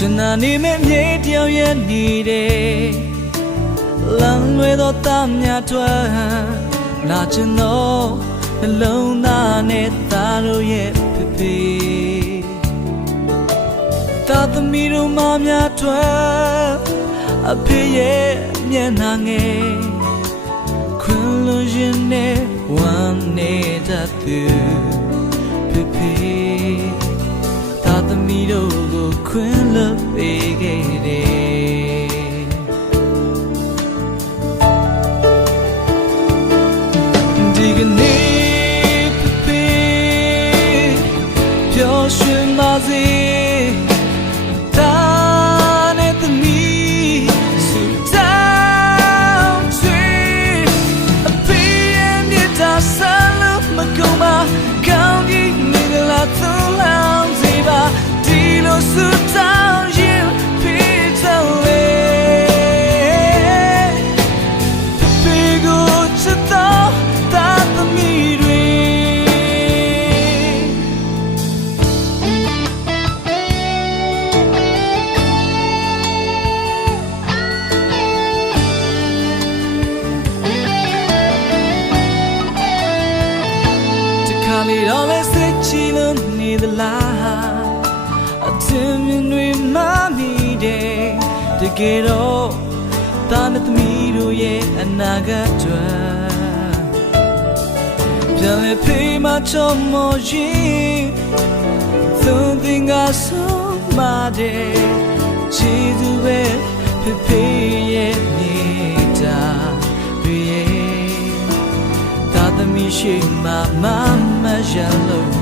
ရှင်နာနေမဲ့မြေတယောက်ရဲ့နေတဲ့လမ်းလွဲသောသားများထွက်နာကျင်သောနှလုံးသားနဲ့သားတို့ရဲ့ဖေဖေသားသမီးတို့မများထွက်အဖေရဲ့မျက်နှာငယ်ခွင်လို့ရင်နဲ့ဝမ်းနေတတ်သူဖေဖေသားသမီးတို့ကိုခွင်လို့ပေးခဲ့တယ်ဒီကနေ့ဖေဖေပျော်ရွှင်ပါစေလေတော့လဲစိတ်ချလို့နေသလားအထင်မြင်တွေမမီတဲ့တကယ်တော့သားနဲ့သမီးတို့ရဲ့အနာဂတ်အတွက်ပြန်လေဖေးမချောမောရင်သုံးသင်ကဆုံးမတဲ့ချီသူပဲဖေဖေရဲ့နေတာတွေရဲ့သမီးရှိမှမမရလို့